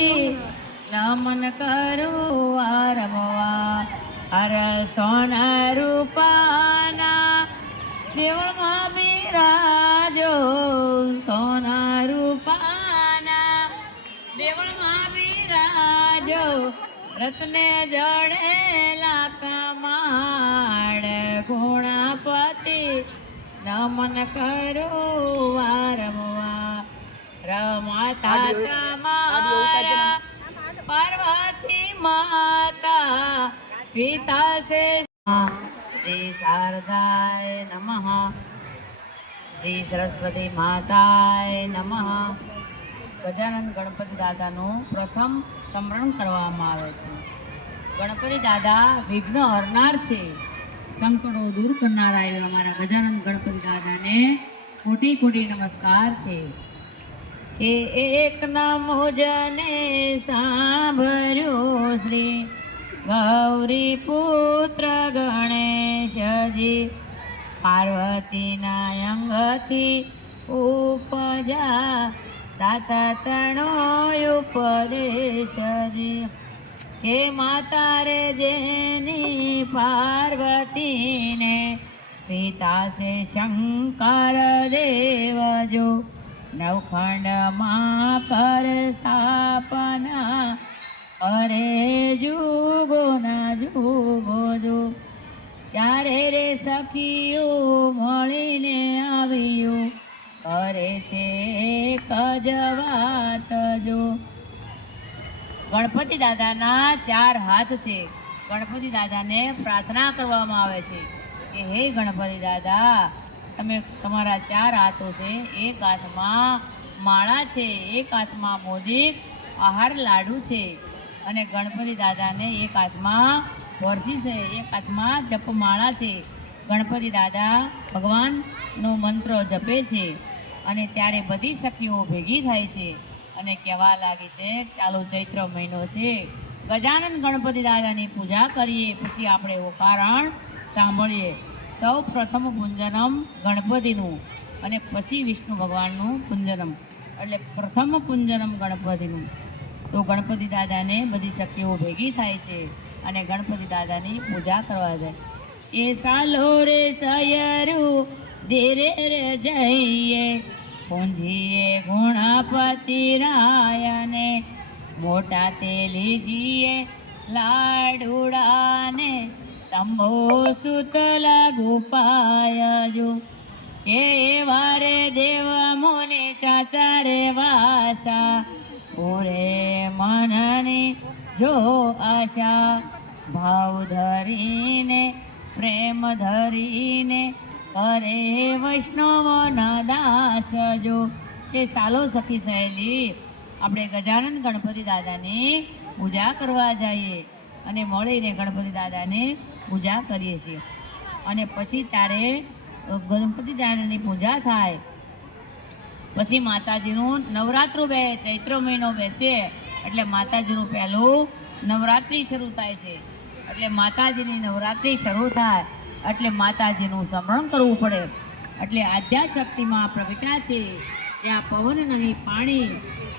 પતિ નમન કરું વારમવા હર સોના રૂપાના દેવળમાં બિરાજો સોના રૂપાના દેવળમાં બિરાજો રત્ને જડેલા કમાડ ગુણાપતિ નમન કરું વારમવા રમાતા તમારા પાર્વતી માતા પિતા સે શ્રી શારદાય નમઃ શ્રી સરસ્વતી માતાય નમઃ. ગજાનંદ ગણપતિ દાદાનું પ્રથમ સ્મરણ કરવામાં આવે છે. ગણપતિ દાદા વિઘ્ન હરનાર છે, સંકટો દૂર કરનારા એવા અમારા ગજાનંદ ગણપતિ દાદાને કોટી કોટી નમસ્કાર છે. એ એક નામો જને સાંભળ્યો શ્રી ગૌરી પુત્ર ગણેશજી પાર્વતીના અંગથી ઉપજા તાત તણો ઉપદેશજી હે માતા રે જેની પાર્વતીને પિતા સે શંકર દેવજો નવખંડમાં પર સ્થાપના અરે જુગો ના જુગો જો ત્યારે રે સખીઓ મળીને આવ્યું કરે છે કજવાત જો. ગણપતિ દાદાના 4 હાથ છે. ગણપતિ દાદાને પ્રાર્થના કરવામાં આવે છે કે હે ગણપતિ દાદા, તમે તમારા 4 હાથો છે, એક હાથમાં માળા છે, એક હાથમાં મોદક આહાર લાડુ છે, અને ગણપતિ દાદાને એક હાથમાં વરસી છે, એક હાથમાં જપમાળા છે. ગણપતિ દાદા ભગવાનનો મંત્ર જપે છે અને ત્યારે બધી સખીઓ ભેગી થાય છે અને કહેવા લાગી છે ચાલો ચૈત્ર મહિનો છે, ગજાનંદ ગણપતિ દાદાની પૂજા કરીએ, પછી આપણે ઓકારણ સાંભળીએ. સૌ પ્રથમ પૂંજનમ ગણપતિનું અને પછી વિષ્ણુ ભગવાનનું પૂંજનમ, એટલે પ્રથમ પૂંજનમ ગણપતિનું. તો ગણપતિ દાદાને બધી શક્તિઓ ભેગી થાય છે અને ગણપતિ દાદાની પૂજા કરવા જાય. એ સાલો રે સયરું ધીરે રે જઈએ પૂંજીએ ગુણપતિ રાયને મોટા તેલીજીએ લાડુડાને શંભો સુતલા ગોપાયજો હે વારે દેવ મોને ચાચા રે વાસા પૂરે મનની જો આશા ભાવ ધરીને પ્રેમ ધરીને કરે વૈષ્ણવના દાસ જો. એ સાલો સખી સહેલી આપણે ગજાનંદ ગણપતિ દાદાની પૂજા કરવા જઈએ અને મળીને ગણપતિ દાદાને પૂજા કરીએ છીએ. અને પછી ત્યારે ગણપતિ દાદાની પૂજા થાય પછી માતાજીનું નવરાત્રું ચૈત્ર મહિનો બેસે એટલે માતાજીનું પહેલું નવરાત્રિ શરૂ થાય છે. એટલે માતાજીની નવરાત્રિ શરૂ થાય એટલે માતાજીનું સ્મરણ કરવું પડે. એટલે આદ્યાશક્તિમાં પ્રગટ્યા છે ત્યાં પવન નહીં પાણી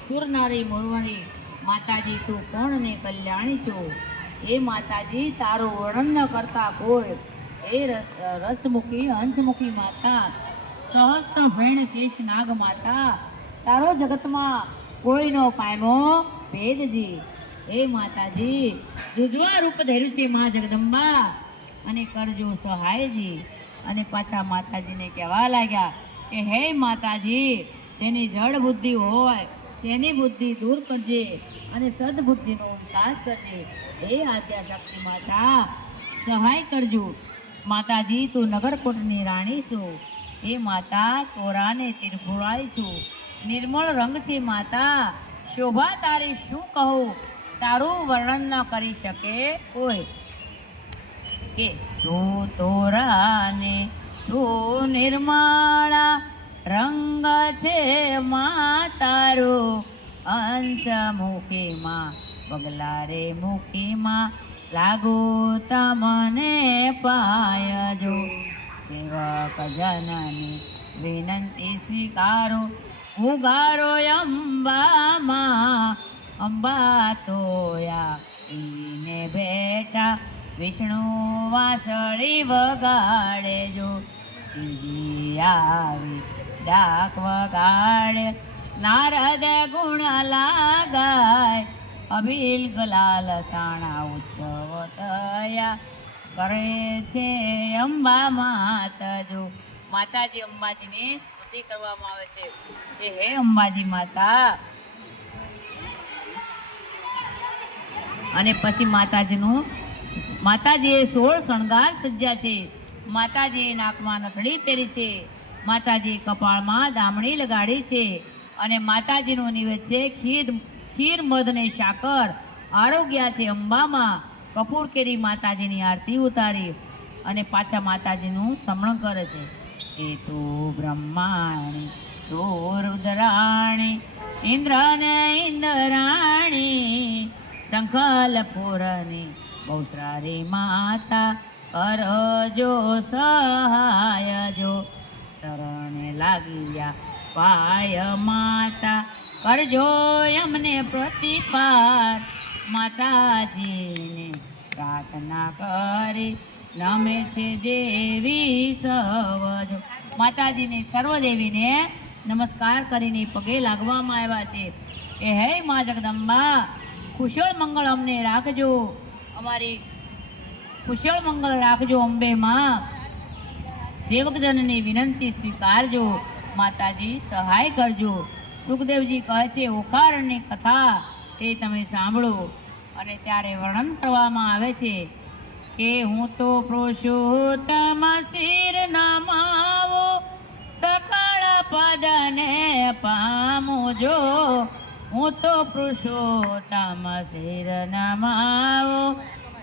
સુરનારી મોરવાણી માતાજી તું કોણ ને કલ્યાણી છો. એ માતાજી તારું વર્ણન ન કરતા કોઈ, એ રસમુખી હંસમુખી માતા સહસ્ત્ર ભેણ શેષ નાગ માતા તારો જગતમાં કોઈનો પાયમો ભેદજી. હે માતાજી જુજવા રૂપ ધર્યું છે મા જગદંબા અને કરજો સહાયજી. અને પાછા માતાજીને કહેવા લાગ્યા કે હે માતાજી જેની જડ બુદ્ધિ હોય તેની બુદ્ધિ દૂર કરજે અને સદબુદ્ધિનો વિકાસ કરજે. હે આદ્યાશક્તિ માતા સહાય કરજો. માતાજી તું નગરકોટની રાણી છું. હે માતા તોરાને તિરફુરાય છું. નિર્મળ રંગ છે માતા, શોભા તારી શું કહું, તારું વર્ણન ન કરી શકે કોઈ. કે તું તોરાને તું નિર્મળા રંગ છે મા તારો, અંશ મુખીમાં પગલા રે મુખીમાં લાગુ તમને પાયજો. સેવક જનની વિનંતી સ્વીકારો ઉગારો અંબામાં અંબા તોયા ને બેઠા વિષ્ણુ વાંસળી વગાડે જો શિવજી આવી ડાક વગાડે નારદ ગુણ લાગાય અભિલ ગલાલ તાણા ઉત્સવ થયા કરે છે અંબા માતા જો માતાજી અંબાજીની સ્તુતિ કરવામાં આવે છે કે હે અંબાજી માતા. અને પછી માતાજીએ 16 શણગાર સજ્જા છે. માતાજીએ નાકમાં નથડી પહેરી છે, માતાજી કપાળમાં દામણી લગાડી છે અને માતાજીનું નિવેદ છે ખીર મધ ને સાકર. આરોગ્યા છે અંબામાં કપૂર કેરી માતાજીની આરતી ઉતારી અને પાછા માતાજીનું સમરણ કરે છે. એ તો બ્રહ્માણી તો રુદ્રાણી ઇન્દ્ર ને ઇન્દ્રાણી શંખલપુરની બહુસરારી માતા કરજો સહાય જો શરણે લાગ્યા પાય માતા કરજો એમને પ્રતિપાર. માતાજીને પ્રાર્થના કરી નમે છે દેવી સવજો. માતાજીને સર્વદેવીને નમસ્કાર કરીને પગે લાગવામાં આવ્યા છે કે હે મા જગદંબા કુશળ મંગળ અમને રાખજો, અમારી કુશળ મંગળ રાખજો અંબે માં. સેવકજનની વિનંતી સ્વીકારજો, માતાજી સહાય કરજો. સુખદેવજી કહે છે ઓકારણની કથા એ તમે સાંભળો. અને ત્યારે વર્ણન કરવામાં આવે છે કે હું તો પુરુષોત્તમ શિર નમાવો સકળ પદને પામું જો. હું તો પુરુષોત્તમ શિર નમાવો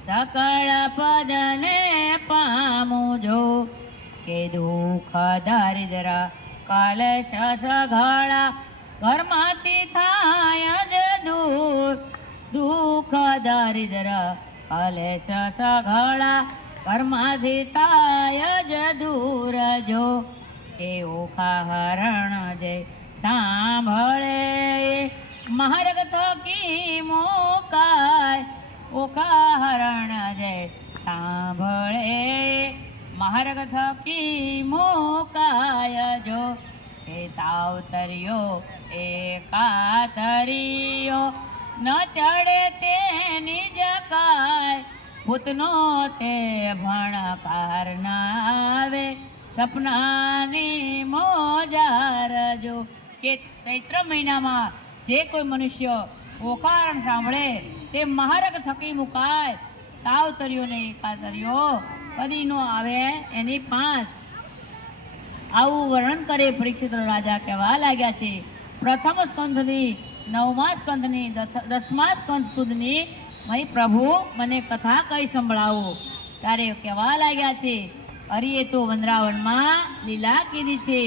સકળ પદને પામું જો. કે દુઃખ દારિદ્ર કલશ સઘળા ઘરમાંથી થાય જ દૂર. દુઃખ દારિદ્ર કલશ સઘળા ઘરમાંથી થાય જ દૂર જો. કે ઓખા હરણ જય સાંભળે માર્ગ થકી મોકાય. ઓખા હરણ જય સાંભળે માર્ગ થકી મોકાય જો. એ તાવતર્યો એકાતર્યો ન ચડે તેની જકાય. પૂતનો તે ભણકાર ના આવે સપનાની મોજાર જો. કે ચૈત્ર મહિનામાં જે કોઈ મનુષ્ય ઓકારણ સાંભળે તે માર્ગ થકી મુકાય. તાવતર્યો ને એકાતર્યો કદી નો આવે એની પાંચ. આવું વર્ણન કરે પરીક્ષિત રાજા કહેવા લાગ્યા છે. પ્રથમ સ્કંધની 9મા સ્કંધની 10મા સ્કંધ સુધીની મય પ્રભુ મને કથા કઈ સંભળાવો. ત્યારે કહેવા લાગ્યા છે હરિએ તો વંદરાવનમાં લીલા કીધી છે.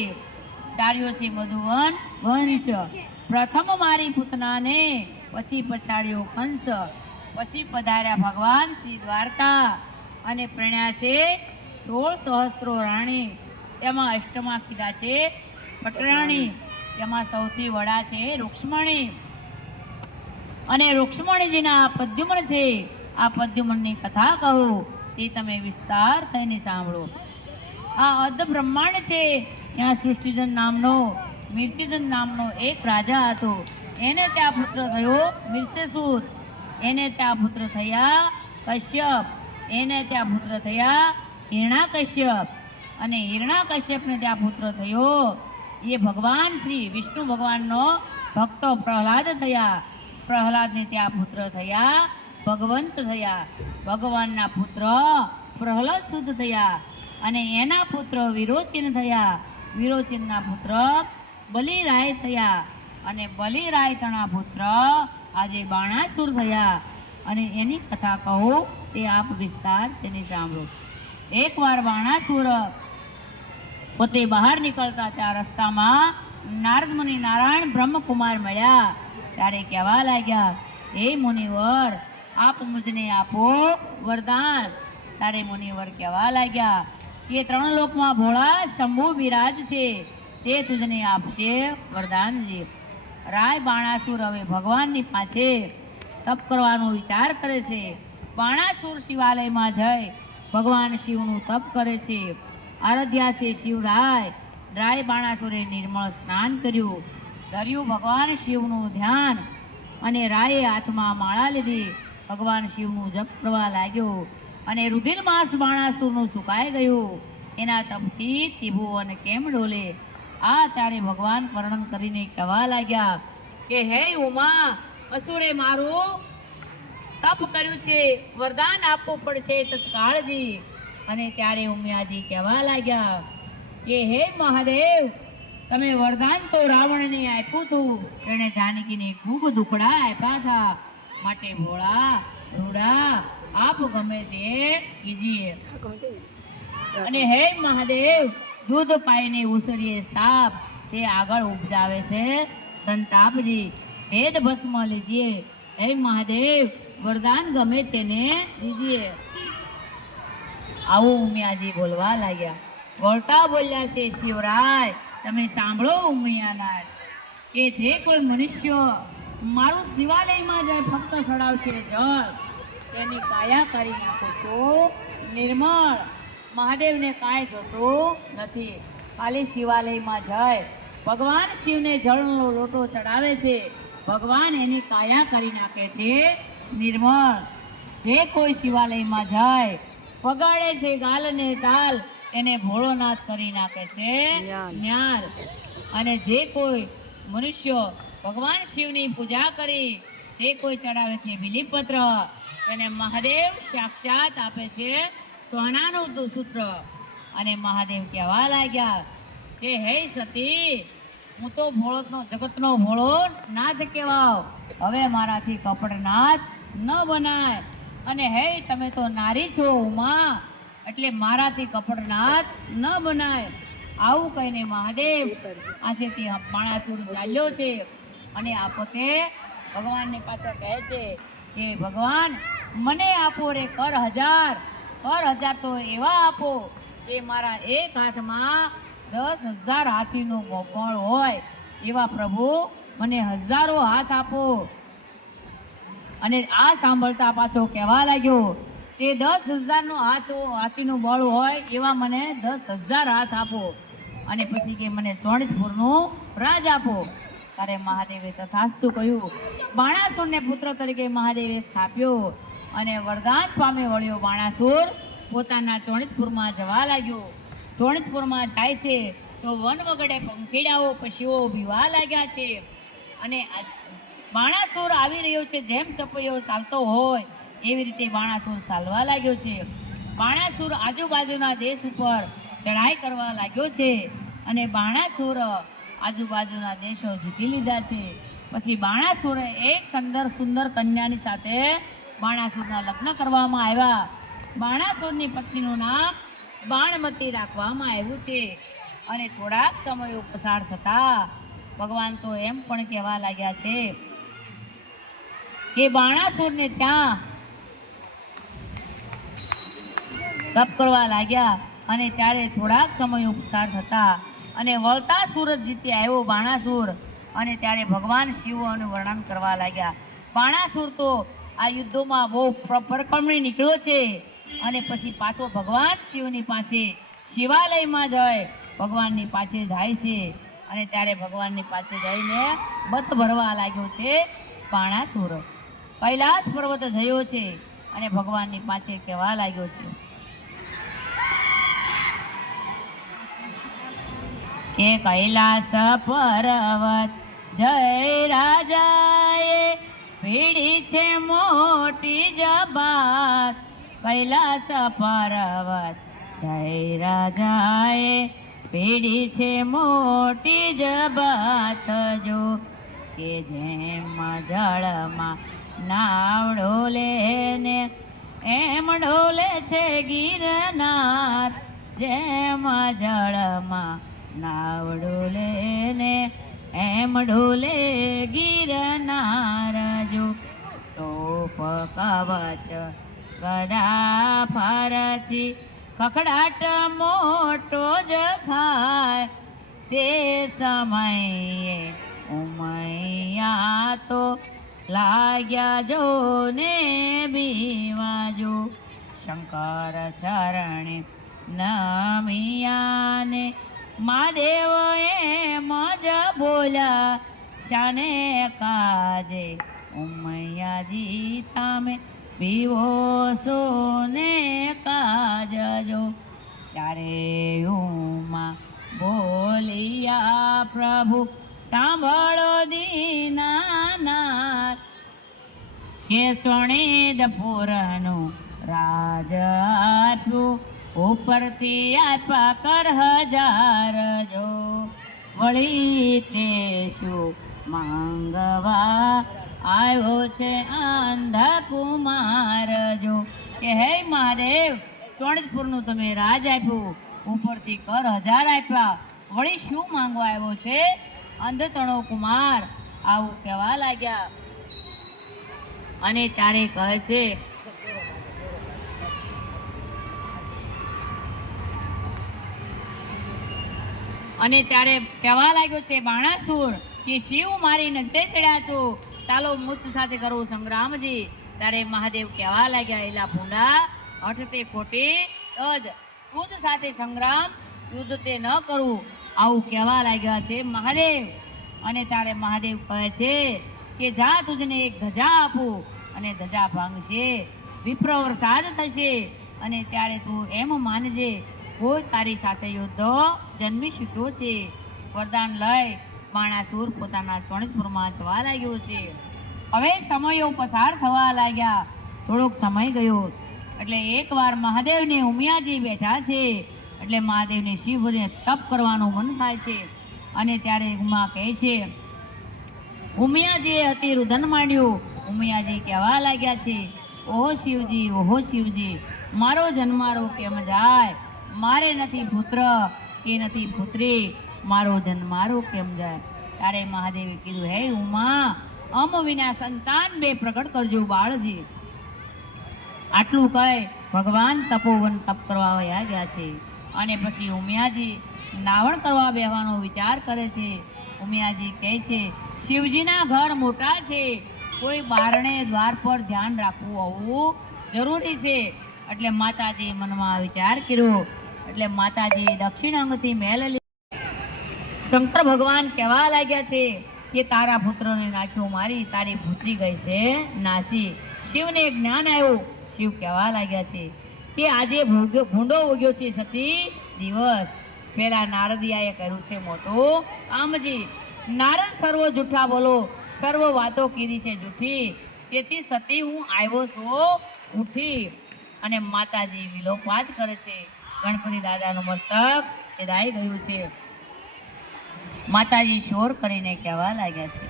ચાર્યો છે મધુવન વંશ. પ્રથમ મારી પૂતનાને પછી પછાડ્યો કંસ. પછી પધાર્યા ભગવાન શ્રી દ્વારકા અને પ્રણ્યા છે 16 સહસ્ત્રો રાણી. તેમાં અષ્ટમા કીધા છે પટરાણી. તેમાં સૌથી વડા છે રૂક્ષ્મણી. અને રૂક્ષ્મણીજીના પદ્યુમન છે. આ પદ્યુમનની કથા કહું તે તમે વિસ્તાર થઈને સાંભળો. આ અર્ધ બ્રહ્માંડ છે ત્યાં સૃષ્ટિજન નામનો મિર્ચિજન નામનો એક રાજા હતો. એને ત્યાં પુત્ર થયો મિર્ચસૂત. એને ત્યાં પુત્ર થયા કશ્યપ. એને ત્યાં પુત્ર થયા હિરણાકશ્યપ. અને હિરણાકશ્યપને ત્યાં પુત્ર થયો એ ભગવાન શ્રી વિષ્ણુ ભગવાનનો ભક્તો પ્રહલાદ થયા. પ્રહલાદને ત્યાં પુત્ર થયા ભગવંત થયા. ભગવાનના પુત્ર પ્રહલાદ શુદ્ધ થયા. અને એના પુત્ર વિરોચિન થયા. વિરોચિનના પુત્ર બલિરાય થયા. અને બલિરાયના પુત્ર આજે બાણાસુર થયા. અને એની કથા કહું તે આપ વિસ્તાર તેની સાંભળો. એકવાર બાણાસુર પોતે બહાર નીકળતા ત્યાં રસ્તામાં નારદ મુનિ નારાયણ બ્રહ્મકુમાર મળ્યા. ત્યારે કહેવા લાગ્યા હે મુનિવર આપ મુજને આપો વરદાન. ત્યારે મુનિવર કહેવા લાગ્યા કે 3 લોકમાં ભોળા શંભુ વિરાજ છે તે તુજને આપશે વરદાનજી. રાય બાણાસુર હવે ભગવાનની પાસે તપ કરવાનો વિચાર કરે છે. બાણાસુર શિવાલયમાં જઈ ભગવાન શિવનું તપ કરે છે. આરાધ્યા છે શિવરાય. રાય બાણાસુરે નિર્મળ સ્નાન કર્યું, ધર્યું ભગવાન શિવનું ધ્યાન, અને રાયે હાથમાં માળા લીધી. ભગવાન શિવનું જપ કરવા લાગ્યો અને રુધિર માસ બાણાસુરનું સુકાઈ ગયું. એના તપથી ત્રિભુવન કેમ ડોલે. આ ત્યારે ભગવાન વર્ણન કરીને કહેવા લાગ્યા કે હે ઉમા, અસુરે મારું તપ કર્યું છે, વરદાન આપવું પડશે તત્કાળજી. અને ત્યારે ઉમિયાજી કહેવા લાગ્યા કે હે મહાદેવ, તમે વરદાન તો રાવણને આપ્યું હતું, એણે જાનકીને ખૂબ દુખડા આપ્યા હતા, માટે ભોળા રૂડા આપ ગમે તે કીજીએ. અને હે મહાદેવ, દૂધ પાઈને ઉસરીએ સાપ, તે આગળ ઉપજાવે છે સંતાપજી, ભેદ ભસ્મ લીજીએ. હે મહાદેવ, વરદાન ગમે તેને દીજીએ. આવું ઉમિયાજી બોલવા લાગ્યા. વળતા બોલ્યા છે શિવરાય, તમે સાંભળો ઉમિયાનાથ, કે જે કોઈ મનુષ્ય મારું શિવાલયમાં જાય ફક્ત ચડાવશે જળ, તેની કાયા કરી નાખો છો નિર્મળ. મહાદેવને કાંઈ જોતું નથી, ખાલી શિવાલયમાં જાય ભગવાન શિવને જળનો લોટો ચડાવે છે, ભગવાન એની કાયા કરી નાખે છે નિર્મળ. જે કોઈ શિવાલયમાં જાય પગાડે છે ગાલને તાલ, એને ભોળોનાથ કરી નાખે છે જ્ઞાન. અને જે કોઈ મનુષ્ય ભગવાન શિવની પૂજા કરી, જે કોઈ ચડાવે છે બિલીપત્ર, તેને મહાદેવ સાક્ષાત આપે છે સોનાનું સૂત્ર. અને મહાદેવ કહેવા લાગ્યા કે હે સતી, હું તો જગતનો ભોળો નાથ કહેવાવ, હવે મારાથી કપટનાથ ન બનાય. અને હે તમે તો નારી છો ઉમા, એટલે મારાથી કપટનાથ ન બનાય. આવું કહીને મહાદેવ આસેથી બાણાસુર ચાલ્યો છે. અને આ પોતે ભગવાનને પાછળ કહે છે કે ભગવાન મને આપો રે કર હજાર તો એવા આપો કે મારા એક હાથમાં 10,000 હાથીનું ગોપણ હોય એવા પ્રભુ મને હજારો હાથ આપો. અને આ સાંભળતા પાછો કહેવા લાગ્યો કે 10,000 હાથીનું બળ હોય એવા મને 10,000 હાથ આપો, અને પછી કે મને ચોણીતપુરનું રાજ આપો. ત્યારે મહાદેવે તથાસ્તુ કહ્યું. બાણાસુરને પુત્ર તરીકે મહાદેવે સ્થાપ્યો અને વરદાન પામે વળ્યો બાણાસુર પોતાના ચોણીતપુરમાં જવા લાગ્યો. ચોણીતપુરમાં જાય છે તો વન વગડે પંખીડાઓ પશુઓ ભીવા લાગ્યા છે. અને બાણાસુર આવી રહ્યો છે, જેમ ચપૈયો ચાલતો હોય એવી રીતે બાણાસુર ચાલવા લાગ્યો છે. બાણાસુર આજુબાજુના દેશ ઉપર ચઢાઈ કરવા લાગ્યો છે, અને બાણાસુર આજુબાજુના દેશો જીતી લીધા છે. પછી બાણાસુરે એક સુંદર કન્યાની સાથે બાણાસુરના લગ્ન કરવામાં આવ્યા. બાણાસુરની પત્નીનું નામ બાણમતી રાખવામાં આવ્યું છે. અને થોડાક સમયો પસાર થતા ભગવાન તો એમ પણ કહેવા લાગ્યા છે કે બાણાસુરને ત્યાં તપ કરવા લાગ્યા. અને ત્યારે થોડાક સમયો પસાર થતા અને વળતા સુરત જીતી આવ્યો બાણાસુર. અને ત્યારે ભગવાન શિવનું વર્ણન કરવા લાગ્યા. બાણાસુર તો આ યુદ્ધોમાં બહુ પરકમણી નીકળ્યો છે. અને પછી પાછો ભગવાન શિવની પાસે શિવાલયમાં જાય ભગવાનની પાસે જાય છે. અને ત્યારે ભગવાનની પાસે જઈને બત ભરવા લાગ્યો છે બાણાસુર. કૈલાસ પર્વત જયો છે અને ભગવાનની પાસે કહેવા લાગ્યો છે કે કૈલાસ પર્વત જય રાજાએ પીડી છે મોટી જબાત. કૈલાસ પર્વત જય રાજાએ પીડી છે મોટી જબાત. જો કે જેમ જળમાં નાવ ડોલે ને એમ ડોલે છે ગિરનાર. જેમ જળમાં નાવ ડોલે ને એમ ડોલે ગિરનાર. જો ટોપ કવચ ગદા ફરસી ખખડાટ મોટો જ થાય તે સમયે ઉમૈ લાગ્યા જો ને બીવાજો શંકર ચરણે નમિયાને મહાદેવ મજ બોલ્યા શાને કાજે ઉમૈયાજી તમે પીવો સોને કાજજો ત્યારે ઉમા બોલિયા પ્રભુ સાંભળો દીનાનાથ કે સોણેદપુરનું રાજ આપ્યું ઉપરથી આપ્યા કર હજાર જો વળી તે શું માંગવા આવ્યો છે અંધકુમાર જો કે હે મહાદેવ સોણેજપુરનું તમે રાજ આપ્યું ઉપરથી કર હજાર આપ્યા વળી શું માંગવા આવ્યો છે અંધતણો કુમાર આવું કહેવા લાગ્યા અને ત્યારે કહે છે અને ત્યારે કહેવા લાગ્યો છે બાણાસુર કે શિવ મારી નજરે ચડ્યા છો ચાલો મુજ સાથે કરવું સંગ્રામજી ત્યારે મહાદેવ કહેવા લાગ્યા એલા ભૂંડા અઠતે ખોટી જ તુજ સાથે સંગ્રામ યુદ્ધ તે ન કરવું આવું કહેવા લાગ્યા છે મહાદેવ અને ત્યારે મહાદેવ કહે છે કે જા તુજને એક ધજા આપું અને ધજા ભાંગશે વિપ્ર વરસાદ થશે અને ત્યારે તું એમ માનજે કોઈ તારી સાથે યુદ્ધ જન્મી શક્યો છે વરદાન લઈ બાણાસુર પોતાના સોણેજપુરમાં જવા લાગ્યો છે હવે સમયો પસાર થવા લાગ્યા થોડોક સમય ગયો એટલે એકવાર મહાદેવને ઉમિયાજી બેઠા છે એટલે મહાદેવને શિવને તપ કરવાનું મન થાય છે અને ત્યારે ઉમા કહે છે ઉમિયાજીએ અતિ રુદન માંડ્યું ઉમિયાજી કહેવા લાગ્યા છે ઓહો શિવજી મારો જન્મારો કેમ જાય મારે નથી પુત્ર કે નથી પુત્રી મારો જન્મારો કેમ જાય ત્યારે મહાદેવે કીધું હે ઉમા અમ વિના સંતાન બે પ્રગટ કરજો બાળજી આટલું કહે ભગવાન તપોવન તપ કરવા વયા ગયા છે અને પછી ઉમિયાજી નાવણ કરવા બેહવાનો વિચાર કરે છે ઉમિયાજી કહે છે શિવજીના ઘર મોટા છે કોઈ બારણે દ્વાર પર ધ્યાન રાખવું હોવું જરૂરી છે એટલે માતાજી મનમાં વિચાર કર્યો એટલે માતાજી દક્ષિણ અંગથી મેલ શંકર ભગવાન કહેવા લાગ્યા છે કે તારા પુત્રને નાખ્યો મારી તારી પુત્રી ગઈ છે નાસી શિવને જ્ઞાન આવ્યું શિવ કહેવા લાગ્યા છે કે આજે ભૂંડો ઉગ્યો છે સતી દિવસ પેલા નારદિયાએ કર્યું છે મોટું આમજી નારદ સર્વ જૂઠા બોલો સર્વ વાતો કીધી છે જૂઠી તેથી સતી હું આવ્યો છું ઉઠી અને માતાજી વિલોપાત કરે છે ગણપતિ દાદાનું મસ્તક છેદાઈ ગયું છે માતાજી શોર કરીને કહેવા લાગ્યા છે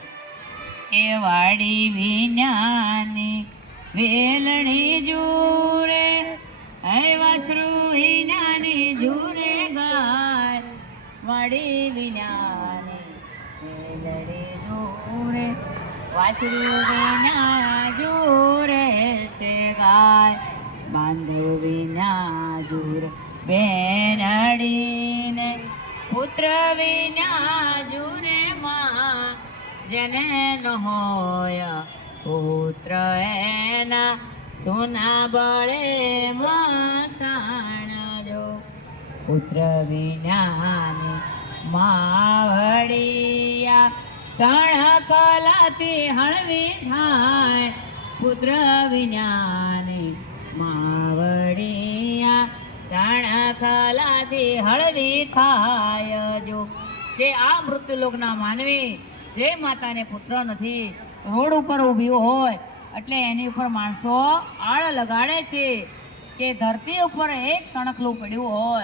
કે વાડી વિඥાની વેલણી જુરે હે વાસરુ હિનાની જુરે ગાય વાડી વિඥાની વેલણી જુરે વાસરુ વિના જુરે છે ગાય બાંધો વિના જુર બેનડીને પુત્ર વિના જુરે માં જેને ન હોય પુત્ર એના સોના બળે મસાણજો પુત્ર વિનાને માવડિયા તણ કલાથી હળવી થાય પુત્ર વિનાને માવડિયા તણ કલાથી હળવી થાય જો જે આ મૃત્યુલોકના માનવી જે માતાને પુત્ર નથી રોડ ઉપર ઊભી હોય એટલે એની ઉપર માણસો આળ લગાડે છે કે ધરતી ઉપર એક તણકલું પડ્યું હોય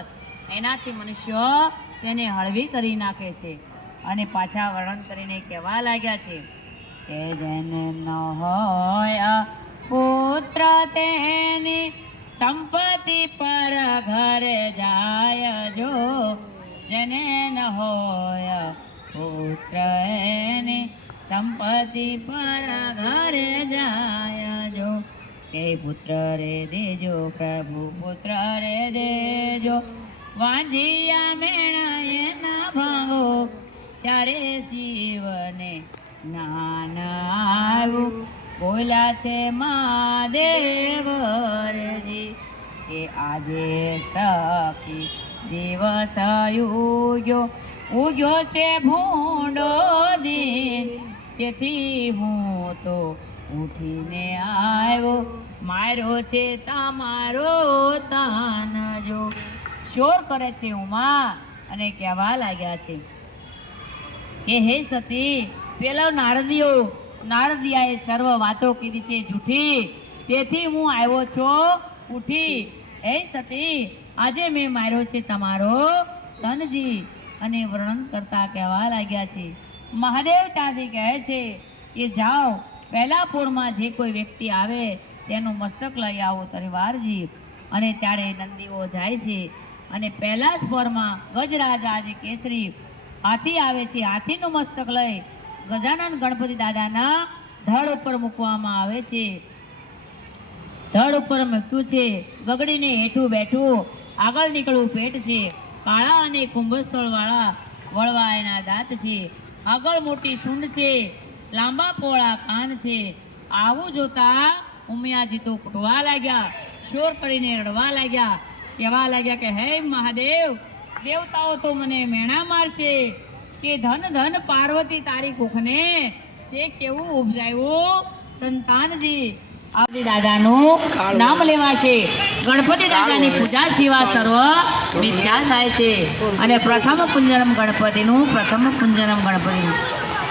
એનાથી મનુષ્ય તેને હળવી કરી નાખે છે અને પાછા વર્ણન કરીને કહેવા લાગ્યા છે કે જેને ન હોય પુત્ર તેની સંપત્તિ પર ઘરે જાય જો જેને ન હોય પુત્ર એની સંપત્તિ પર ઘરે જાય જો કે પુત્ર રે દેજો પ્રભુ પુત્ર રે દેજો વાંધિયા મેણા એના ભાંગો ત્યારે શિવને જ્ઞાન આવ્યું બોલ્યા છે મહાદેવ હરજી કે આજે સખી દિવસ ઉગ્યો છે ભૂંડો દિન, તેથી હું તો ઉઠીને આવ્યો, માર્યો છે તમારો તાન જો. શોર કરે છે ઉમા અને કહેવા લાગ્યા છે કે હે સતી, પેલો નારદિયાએ સર્વ વાતો કીધી છે જૂઠી, તેથી હું આવ્યો છું ઉઠી. હે સતી, આજે મેં માર્યો છે તમારો તનજી. અને વર્ણન કરતા કહેવા લાગ્યા છે, મહાદેવ ત્યાંથી કહે છે કે જાઓ, પહેલા પોરમાં જે કોઈ વ્યક્તિ આવે તેનું મસ્તક લઈ આવો તરવારજી. અને ત્યારે નંદીઓ જાય છે અને પહેલા જ પોરમાં ગજરાજ આજે કેસરી હાથી આવે છે. હાથીનું મસ્તક લઈ ગજાનંદ ગણપતિ દાદાના ધડ ઉપર મૂકવામાં આવે છે. ધડ ઉપર મૂક્યું છે, ગગડીને હેઠું બેઠું, આગળ નીકળવું પેટ છે, કાળા અને કુંભસ્થળ વાળા વળવા એના દાંત છે, આગળ મોટી સૂંઢ છે, લાંબા પોળા કાન છે. આવું જોતા ઉમિયાજી તો કૂટવા લાગ્યા, શોર કરીને રડવા લાગ્યા, કહેવા લાગ્યા કે હે મહાદેવ, દેવતાઓ તો મને મેણા મારશે કે ધન ધન પાર્વતી તારી કુખને તે કેવું ઉપજાયું સંતાનજી. આવતી દાદાનું નામ લેવાશે. ગણપતિ દાદાની પૂજા સિવા સર્વ મિથ્યા થાય છે. અને પ્રથમ પૂંજનમ ગણપતિનું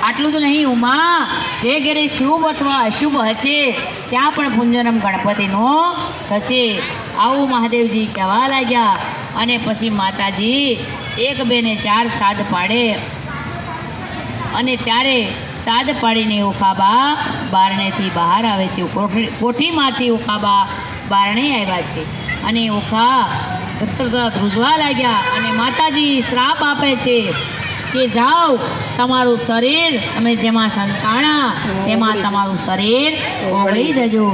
આટલું જ નહીં ઉમા, જે ઘરે શુભ અથવા અશુભ હશે ત્યાં પણ પૂંજનમ ગણપતિનું થશે. આવું મહાદેવજી કહેવા લાગ્યા. અને પછી માતાજી 1, 2 ને 4 સાદ પાડે અને ત્યારે સાદ પાડીને ઉખાબા બારણેથી બહાર આવે છે. કોઠીમાંથી ઉખાબા બારણે આવ્યા છે અને ઉખા ધ્રુજવા લાગ્યા. અને માતાજી શ્રાપ આપે છે કે જાઓ, તમારું શરીર તમે જેમાં સંતાણા તેમાં તમારું શરીર ઓગળી જજો.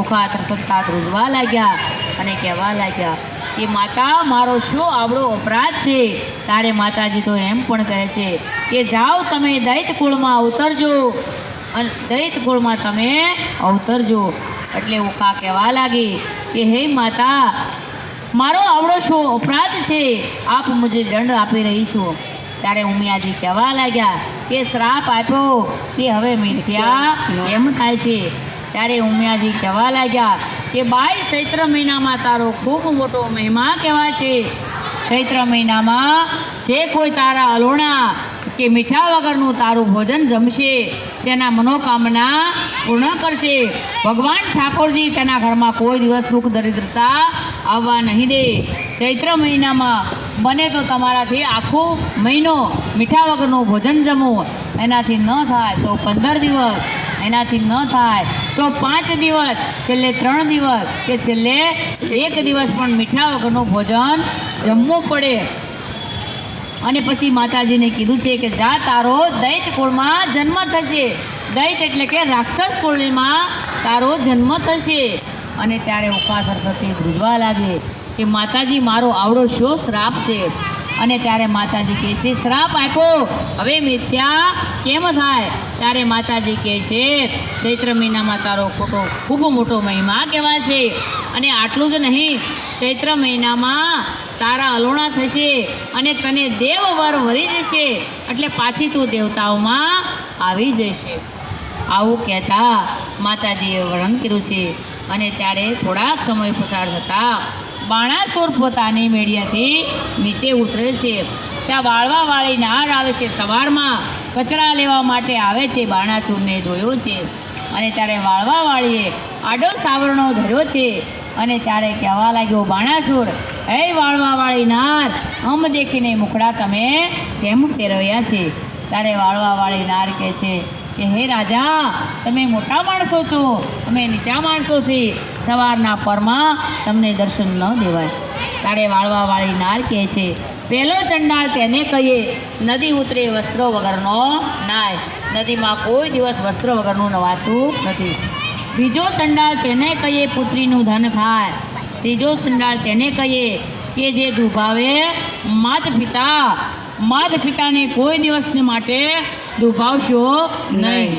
ઉખા તરતતા ધ્રુજવા લાગ્યા અને કહેવા લાગ્યા કે માતા, મારો શું આવડો અપરાધ છે? તારે માતાજી તો એમ પણ કહે છે કે જાઓ, તમે દૈત કુળમાં અવતરજો, અને દૈત કુળમાં તમે અવતરજો. એટલે ઉખા કહેવા લાગી કે હે માતા, મારો આવડો શું અપરાધ છે? આપ મુજે દંડ આપી રહી છો. ત્યારે ઉમિયાજી કહેવા લાગ્યા કે શ્રાપ આપ્યો તે હવે મિથ્યા એમ થાય છે. ત્યારે ઉમિયાજી કહેવા લાગ્યા કે બાઈ, ચૈત્ર મહિનામાં તારો ખૂબ મોટો મહિમા કહેવાશે. ચૈત્ર મહિનામાં જે કોઈ તારા અલોણા કે મીઠા વગરનું તારું ભોજન જમશે તેના મનોકામના પૂર્ણ કરશે. ભગવાન ઠાકોરજી તેના ઘરમાં કોઈ દિવસ દુઃખ દરિદ્રતા આવવા નહીં દે. ચૈત્ર મહિનામાં બને તો તમારાથી આખો મહિનો મીઠા વગરનું ભોજન જમો. એનાથી ન થાય તો 15 દિવસ, એનાથી ન થાય તો 5 દિવસ, છેલ્લે 3 દિવસ કે છેલ્લે 1 દિવસ પણ મીઠા વગરનું ભોજન જમવું પડે. અને પછી માતાજીને કીધું છે કે જા, તારો દૈત કુળમાં જન્મ થશે. દૈત એટલે કે રાક્ષસ કુળમાં તારો જન્મ થશે. અને ત્યારે ઉખા થરથરથી ધ્રુજવા લાગે કે માતાજી, મારો આવડો શો શ્રાપ છે? અને ત્યારે માતાજી કહે છે શ્રાપ આપ્યો હવે મિથ્યા કેમ થાય? ત્યારે માતાજી કહે છે ચૈત્ર મહિનામાં તારો ખૂબ મોટો મહિમા કહેવાશે. અને આટલું જ નહીં, ચૈત્ર મહિનામાં તારા અલોણા થશે અને તને દેવ વર વળી જશે, એટલે પાછી તું દેવતાઓમાં આવી જશે. આવું કહેતા માતાજીએ વર્ણન કર્યું છે. અને ત્યારે થોડાક સમય પસાર થતાં બાણાસુર પોતાની મેળિયાથી નીચે ઉતરે છે. ત્યાં વાળવાવાળી નાર આવે છે. સવારમાં કચરા લેવા માટે આવે છે. બાણાસુરને જોયો છે. અને ત્યારે વાળવાવાળીએ આડો સાવરણો ધર્યો છે. અને ત્યારે કહેવા લાગ્યો, બાણાસુર, હે વાળવાવાળી નાર, અમ દેખીને મુખડા તમે કેમ ફેરવ્યા છે? ત્યારે વાળવાવાળી નાર કહે છે કે હે રાજા, તમે મોટા માણસો છો, અમે નીચા માણસો છીએ, સવારના પરમાં તમને દર્શન ન દેવાય. ત્યારે વાળવાવાળી નાર કહે છે, પહેલો ચંડાળ તેને કહીએ, નદી ઉતરે વસ્ત્રો વગરનો નાય. નદીમાં કોઈ દિવસ વસ્ત્ર વગરનું નવાતું નથી. બીજો ચંડાળ તેને કહીએ, પુત્રીનું ધન ખાય. ત્રીજો ચંડાળ તેને કહીએ કે જે દુભાવે માત પિતાને કોઈ દિવસને માટે દુભાવશો નહીં.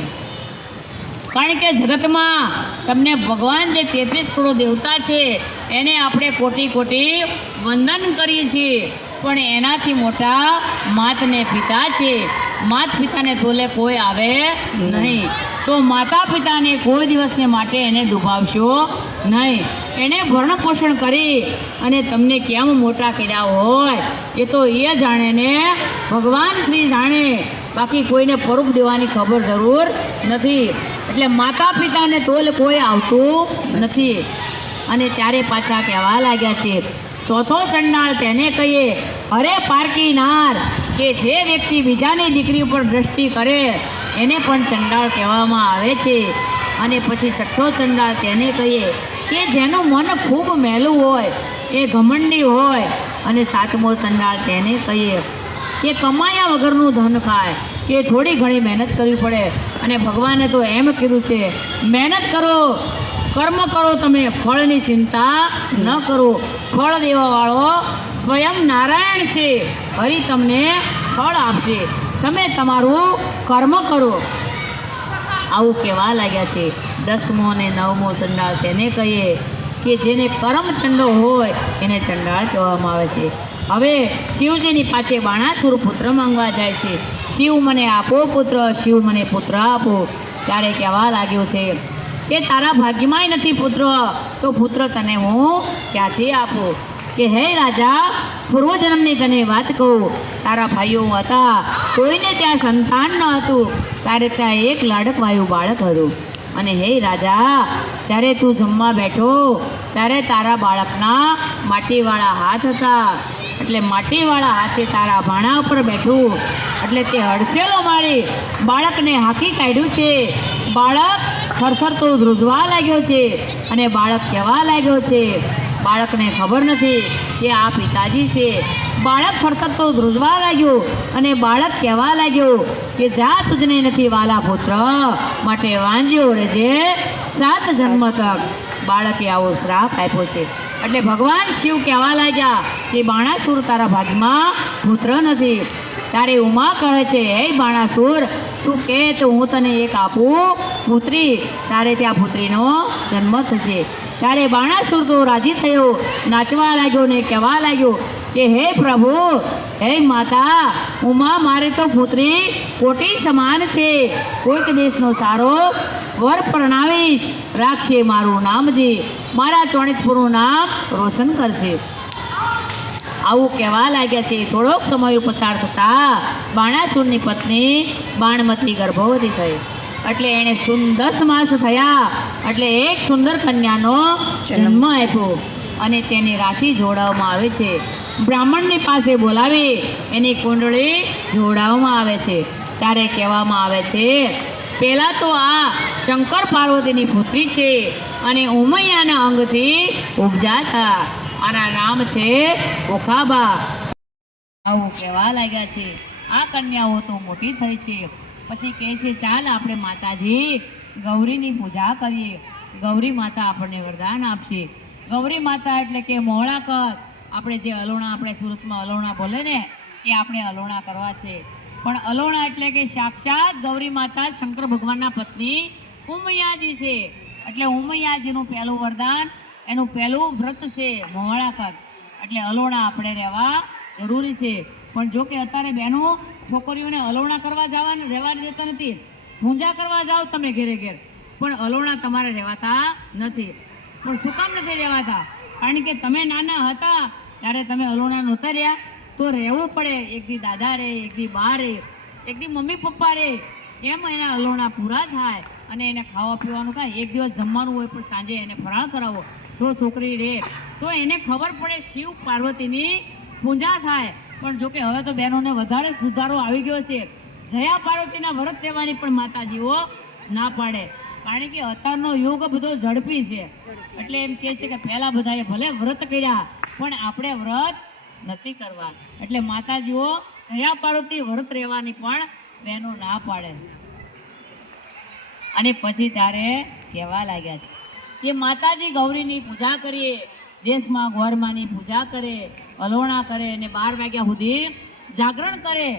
કારણ કે જગતમાં તમને ભગવાન જે 33 કરોડ દેવતા છે એને આપણે કોટી કોટી વંદન કરીએ છીએ, પણ એનાથી મોટા માત ને પિતા છે. માત પિતાને તોલે કોઈ આવે નહીં. તો માતા પિતાને કોઈ દિવસને માટે એને દુભાવશો નહીં. એને ભરણ પોષણ કરી અને તમને કેમ મોટા કર્યા હોય એ તો એ જાણે ને ભગવાન શ્રી જાણે, બાકી કોઈને પરોપ દેવાની ખબર જરૂર નથી. એટલે માતા પિતાને તોલ કોઈ આવતું નથી. અને ત્યારે પાછા કહેવા લાગ્યા છે, ચોથો ચંડાળ તેને કહીએ, અરે પારકી નાર, કે જે વ્યક્તિ બીજાની દીકરી ઉપર દ્રષ્ટિ કરે એને પણ ચંડાળ કહેવામાં આવે છે. અને પછી છઠ્ઠો ચંડાળ તેને કહીએ કે જેનું મન ખૂબ મેલું હોય, એ ઘમંડી હોય. અને સાતમો ચંડાળ તેને કહીએ કે કમાયા વગરનું ધન ખાય, કે થોડી ઘણી મહેનત કરવી પડે. અને ભગવાને તો એમ કીધું છે, મહેનત કરો, કર્મ કરો, તમે ફળની ચિંતા ન કરો. ફળ દેવાવાળો સ્વયં નારાયણ છે, હરિ તમને ફળ આપશે, તમે તમારું કર્મ કરો. આવું કહેવા લાગ્યા છે. 10મો અને 9મો ચંડાળ તેને કહીએ કે જેને કરમ ચંડો હોય એને ચંડાળ કહેવામાં આવે છે. હવે શિવજીની પાસે બાણાસુર પુત્ર માંગવા જાય છે. શિવ મને આપો પુત્ર, શિવ મને પુત્ર આપો. ત્યારે કહેવા લાગ્યો છે કે તારા ભાગ્યમાંય નથી પુત્ર, તો પુત્ર તને હું ક્યાંથી આપું? કે હે રાજા, પૂર્વજન્મની તને વાત કહું, તારા ભાઈઓ હતા, કોઈને ત્યાં સંતાન ન હતું, ત્યારે ત્યાં એક લાડકવાયું બાળક હતું. અને હે રાજા, જ્યારે તું જમવા બેઠો ત્યારે તારા બાળકના માટીવાળા હાથ હતા, એટલે માટીવાળા હાથે તારા ભાણા ઉપર બેઠું, એટલે તે હડસેલો મારી બાળકને હાંકી કાઢ્યું છે. બાળક થરથરતો ધ્રુજવા લાગ્યો છે અને બાળક કહેવા લાગ્યો છે, બાળકને ખબર નથી કે આ પિતાજી છે. બાળક થરથરતો ધ્રુજવા લાગ્યો અને બાળક કહેવા લાગ્યો કે જા, તુજને નથી વાલા પુત્ર, માટે વાંજ્યો રહેજે 7 જન્મ તક. બાળકે આવો શ્રાપ આપ્યો છે. એટલે ભગવાન શિવ કહેવા લાગ્યા કે બાણાસુર, તારા ભાગમાં પુત્ર નથી. તારે ઉમા કહે છે, હે બાણાસુર, તું કહે તો હું તને એક આપું પુત્રી, તારે ત્યાં પુત્રીનો જન્મ થશે. ત્યારે બાણાસુર તો રાજી થયો, નાચવા લાગ્યો ને કહેવા લાગ્યો કે હે પ્રભુ, હે માતા ઉમા, મારે તો પુત્રી કોટી સમાન છે. કોઈક દેશનો સારો વર પરણાવીશ, રાખશે મારું નામજી, મારા ચોણિતપુરનું નામ રોશન કરશે. આવું કહેવા લાગ્યા છે. થોડોક સમય પસાર થતાં બાણાસુરની પત્ની બાણમતી ગર્ભવતી થઈ. એટલે એણે 10 માસ થયા એટલે એક સુંદર કન્યાનો જન્મ આપ્યો. અને તેની રાશિ જોડાવવામાં આવે છે. બ્રાહ્મણની પાસે બોલાવી એની કુંડળી જોડાવવામાં આવે છે. ત્યારે કહેવામાં આવે છે, પહેલાં તો આ શંકર પાર્વતીની પુત્રી છે અને ઉમૈયાના અંગથી ઉપજા હતા. આના નામ છે ઓખાબા. આવું કહેવા લાગ્યા છે. આ કન્યાઓ તો મોટી થઈ છે. પછી કહે છે, ચાલ આપણે માતાજી ગૌરીની પૂજા કરીએ, ગૌરી માતા આપણને વરદાન આપશે. ગૌરી માતા એટલે કે મોહળા કર. આપણે જે અલોણા, આપણે સુરતમાં અલોણા બોલે ને, એ આપણે અલોણા કરવા છે. પણ અલોણા એટલે કે સાક્ષાત ગૌરી માતા શંકર ભગવાનના પત્ની ઉમૈયાજી છે. એટલે ઉમૈયાજીનું પહેલું વરદાન, એનું પહેલું વ્રત છે મોહળા કર. એટલે અલોણા આપણે રહેવા જરૂરી છે. પણ જો કે અત્યારે બહેનો છોકરીઓને અલોણા કરવા રહેવા દેતા નથી. પૂજા કરવા જાઓ તમે ઘેરે ઘેર, પણ અલોણા તમારે રહેવાતા નથી. પણ શું કામ નથી રહેવાતા? કારણ કે તમે નાના હતા ત્યારે તમે અલોણા નહોતા રહ્યા, તો રહેવું પડે. એક દી દાદા રે, એક દી બા રે, એક દી મમ્મી પપ્પા રે, એમ એના અલોણા પૂરા થાય અને એને ખાવા પીવાનું થાય. એક દિવસ જમવાનું હોય પણ સાંજે એને ફરાળ કરાવો તો છોકરી રે, તો એને ખબર પડે શિવ પાર્વતીની પૂજા થાય. પણ જોકે હવે તો બહેનોને વધારે સુધારો આવી ગયો છે. જયા પાર્વતીના વ્રત રહેવાની પણ માતાજીઓ ના પાડે, કારણ કે અત્યારનો યુગ બધો ઝડપી છે. એટલે એમ કહે છે કે પહેલાં બધાએ ભલે વ્રત કર્યા પણ આપણે વ્રત નથી કરવા. એટલે માતાજીઓ જયા પાર્વતી વ્રત રહેવાની પણ બહેનો ના પાડે. અને પછી ત્યારે કહેવા લાગ્યા છે કે માતાજી ગૌરીની પૂજા કરીએ, દેશમાં ગોરમાની પૂજા કરે, અલોણા કરે અને 12 વાગ્યા સુધી જાગરણ કરે.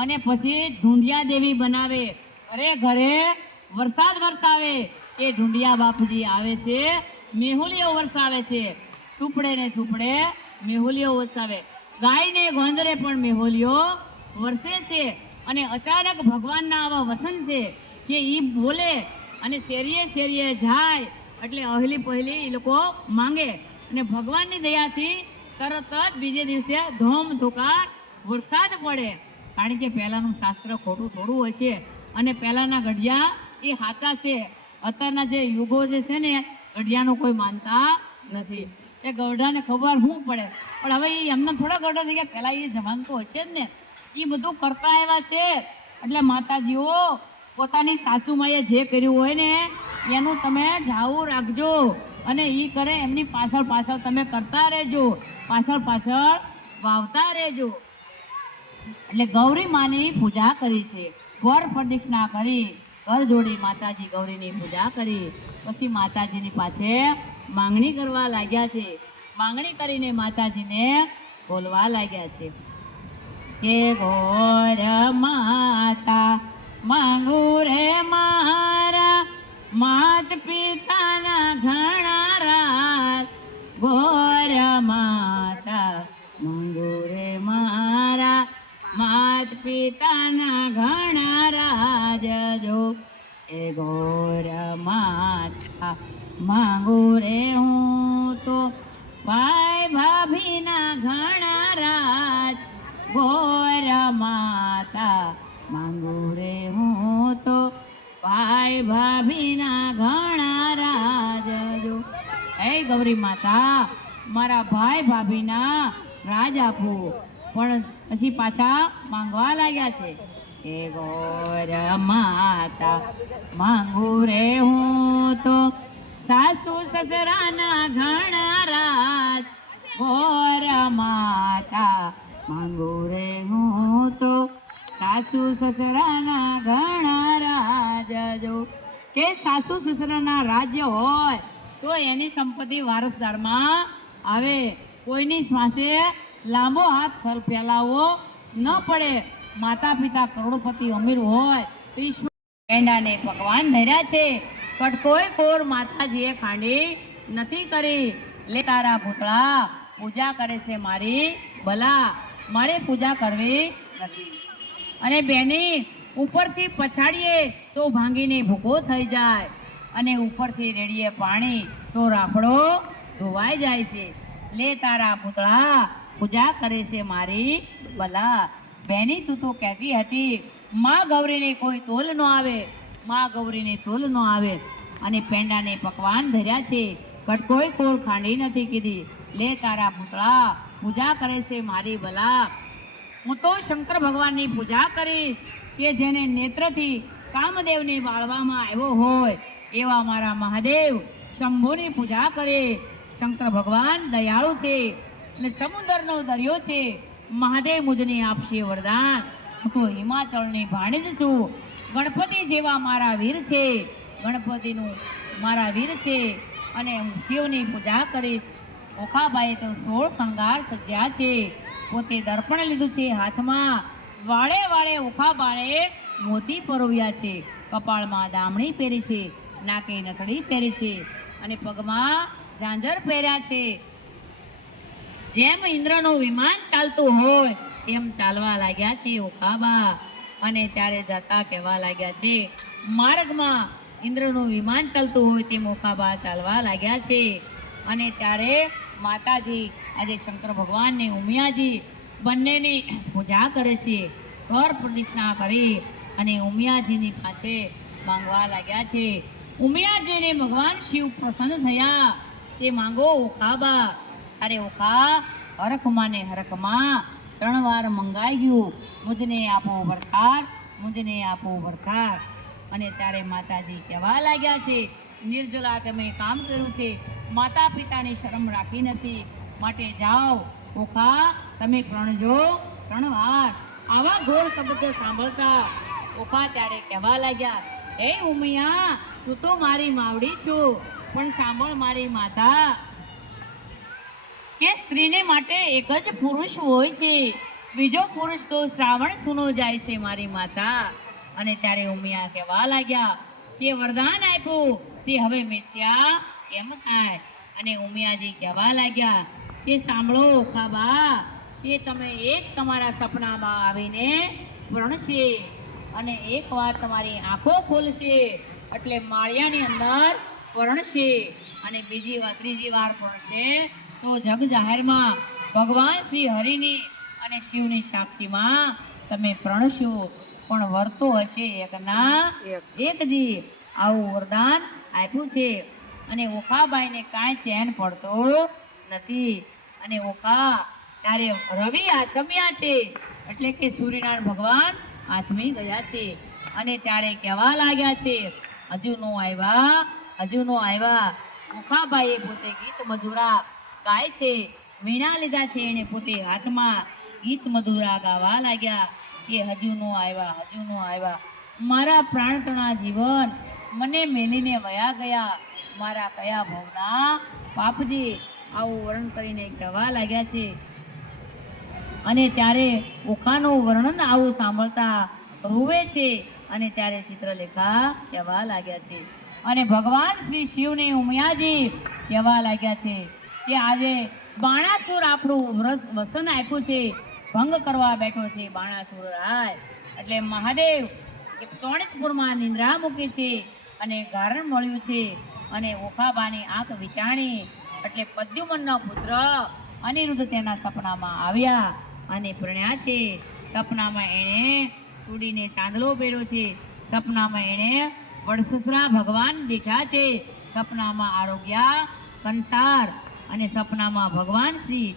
અને પછી ઢૂંઢિયા દેવી બનાવે, ઘરે ઘરે વરસાદ વરસાવે એ ઢુંડિયા બાપુજી આવે છે, મેહુલીઓ વરસાવે છે. સુપડે ને સુપડે મેહુલીઓ વરસાવે, ગાયને ગોંદરે પણ મેહુલીઓ વરસે છે. અને અચાનક ભગવાનના આવા વસન છે કે એ બોલે અને શેરીએ શેરીએ જાય એટલે અહલી પહલી એ લોકો માંગે અને ભગવાનની દયાથી તરત જ બીજે દિવસે ધોમ ધોકાર વરસાદ પડે. કારણ કે પહેલાંનું શાસ્ત્ર ખોટું થોડું હોય છે અને પહેલાંના ગઢિયા એ સાચા છે. અત્યારના જે યુગો જે છે ને ગઢિયાનું કોઈ માનતા નથી. એ ગઢાને ખબર શું પડે, પણ હવે એ એમને થોડા ગઢા થઈ ગયા, પહેલાં એ જમાન તો હશે જ ને. એ બધું કરતા આવ્યા છે. એટલે માતાજીઓ પોતાની સાસુમાએ જે કર્યું હોય ને એનું તમે ઢાવું રાખજો અને એ કરે એમની પાછળ પાછળ તમે કરતા રહેજો, પાછળ પાછળ વાવતા રહેજો. એટલે ગૌરી માની પૂજા કરી છે, વર પ્રદક્ષિણા કરી, ઘર જોડી માતાજી ગૌરીની પૂજા કરી. પછી માતાજીની પાસે માંગણી કરવા લાગ્યા છે. માંગણી કરીને માતાજીને બોલવા લાગ્યા છે કે ગોર માતા માંગુ રે મારા માત પિતાના ઘણા રાજ. ગોર માતા માંગુ રે મારા માત પિતાના ઘણા રાજ જો. એ ગોર માતા માંગુ રે હું તો ભાઈ ભાભીના ઘણા રાજ. ગોર માતા માંગુ રે હું તો ભાઈ ભાભીના ઘણા રાજ જો. હે ગૌરી માતા મારા ભાઈ ભાભીના રાજ આપો. પણ પછી પાછા માંગવા લાગ્યા છે કે ગોર માતા માંગુ રે હું તો સાસુ સસરાના ઘણા રાજ. ગોર માતા માંગુ રે હું તો સાસુ સસરાના ઘણા રાજ જો. કે સાસુ સસરાના રાજ્ય હોય તો એની સંપત્તિ વારસદારમાં આવે. કોઈની શ્વાસે લાંબો હાથ ફેલાવવો ન પડે. માતા પિતા કરોડપતિ અમીર હોય તો ઈશ્વર પેંડાને પકવાન ધર્યા છે, પણ કોઈ ખોર માતાજીએ ખાંડી નથી કરી. લે તારા ભૂતળા પૂજા કરે છે મારી ભલા, મારે પૂજા કરવી નથી. અને બેની ઉપરથી પછાડીએ તો ભાંગીને ભૂકો થઈ જાય અને ઉપરથી રેડીએ પાણી તો રાફડો ધોવાઈ જાય છે. લે તારા પૂતળા પૂજા કરે છે મારી ભલા. બેની તું તો કહેતી હતી માં ગૌરીને કોઈ તોલ ન આવે, માં ગૌરીને તોલ ન આવે. અને પેંડાને પકવાન ધર્યા છે પણ કોઈ કોર ખાંડી નથી કીધી. લે તારા પૂતળા પૂજા કરે છે મારી ભલા. હું તો શંકર ભગવાનની પૂજા કરીશ કે જેને નેત્રથી કામદેવને બાળવામાં આવ્યો હોય એવા મારા મહાદેવ શંભુની પૂજા કરે. શંકર ભગવાન દયાળુ છે અને સમુદ્રનો દરિયો છે. મહાદેવ મુજને આપશે વરદાન. હું તો હિમાચળની ભાણીજ છું. ગણપતિ જેવા મારા વીર છે, ગણપતિનું મારા વીર છે અને હું શિવની પૂજા કરીશ. ઓખાબાઈએ તો 16 શણગાર સજ્યા છે. પોતે દર્પણ લીધું છે હાથમાં, વાળે વાળે ઓખાબાએ મોતી પરોવ્યા છે, કપાળમાં દામણી પહેરી છે, નાકે નથડી પહેરી છે અને પગમાં ઝાંઝર પહેર્યા છે. જેમ ઇન્દ્રનું વિમાન ચાલતું હોય તેમ ચાલવા લાગ્યા છે ઓખાબા. અને ત્યારે જતા કહેવા લાગ્યા છે માર્ગમાં ઇન્દ્રનું વિમાન ચાલતું હોય તેમ ઓખાબા ચાલવા લાગ્યા છે. અને ત્યારે માતાજી આજે શંકર ભગવાનને ઉમિયાજી બંનેની પૂજા કરે છે. કર પ્રદક્ષિણા કરી અને ઉમિયાજીની પાસે માંગવા લાગ્યા છે. ઉમિયાજીને ભગવાન શિવ પ્રસન્ન થયા. તે માંગો ઓખાબા. અરે ઓખા હરખમાં ને હરખમાં 3 વાર મંગાઈ ગયું, મુજને આપો વરખાર, મુજને આપો વરખાર. અને ત્યારે માતાજી કહેવા લાગ્યા છે નિર્જલા તમે કામ કર્યું છે, માતા પિતાની શરમ રાખી નથી, માટે જાઓ ઓખા તમે પ્રણજો 3 વાર. આવા ઘોર શબ્દો સાંભળતા ઓખા ત્યારે કહેવા લાગ્યા હે ઉમિયા તું તો મારી માવડી છું, પણ સાંભળ મારી માતા કે સ્ત્રીને માટે એક જ પુરુષ હોય છે, બીજો પુરુષ તો શ્રાવણ સૂનો જાય છે મારી માતા. અને ત્યારે ઉમિયા કહેવા લાગ્યા તે વરદાન આપ્યું તે હવે મિથ્યા કેમ થાય? અને ઉમિયાજી કહેવા લાગ્યા કે સાંભળો ઓખાબા, તે તમે એક તમારા સપનામાં આવીને ભણશે અને એક વાર તમારી આંખો ખોલશે એટલે માળિયાની અંદર પરણશે અને ત્રીજી વાર ભણશે તો જગ જાહેરમાં ભગવાન શ્રી હરિની અને શિવની સાક્ષીમાં તમે પ્રણશો. પણ વર્તો હશે એકના એકજી. આવું વરદાન આપ્યું છે. અને ઓખાબાઈને કાંઈ ચેન પડતો નથી. અને ઓખા ત્યારે રવિ આથમ્યા છે એટલે કે સૂર્યનારાયણ ભગવાન આથમી ગયા છે. અને ત્યારે કહેવા લાગ્યા છે હજુ નો આવ્યા. ઓખાબાઈએ પોતે ગીત મધુરા ગાય છે. વીણા લીધા છે એને પોતે હાથમાં. ગીત મધુરા ગાવા લાગ્યા કે હજુ નો આવ્યા. મારા પ્રાણતણા જીવન મને મેલીને વયા ગયા. મારા કયા ભવના પાપજી. આવું વર્ણન કરીને કહેવા લાગ્યા છે. અને ત્યારે ઓખાનું વર્ણન આવું સાંભળતા રોવે છે. અને ત્યારે ચિત્રલેખા કહેવા લાગ્યા છે. અને ભગવાન શ્રી શિવને ઉમિયાજી કહેવા લાગ્યા છે કે આજે બાણાસુર આપણું વસન આપ્યું છે, ભંગ કરવા બેઠો છે બાણાસુર રાય. એટલે મહાદેવ સોણિતપુરમાં નિંદ્રા મૂકી છે અને ગારણ મળ્યું છે. અને ઓખાબાની આંખ વિચાણી એટલે પદ્યુમનનો પુત્ર અનિરુદ્ધ તેના સપનામાં આવ્યા અને પ્રણ્યા છે. સપનામાં એણે ચૂડીને ચાંદલો પહેર્યો છે. સપનામાં એણે વડસસરા ભગવાન દીઠા છે. સપનામાં આરોગ્યા કંસાર અને સપનામાં ભગવાન શ્રી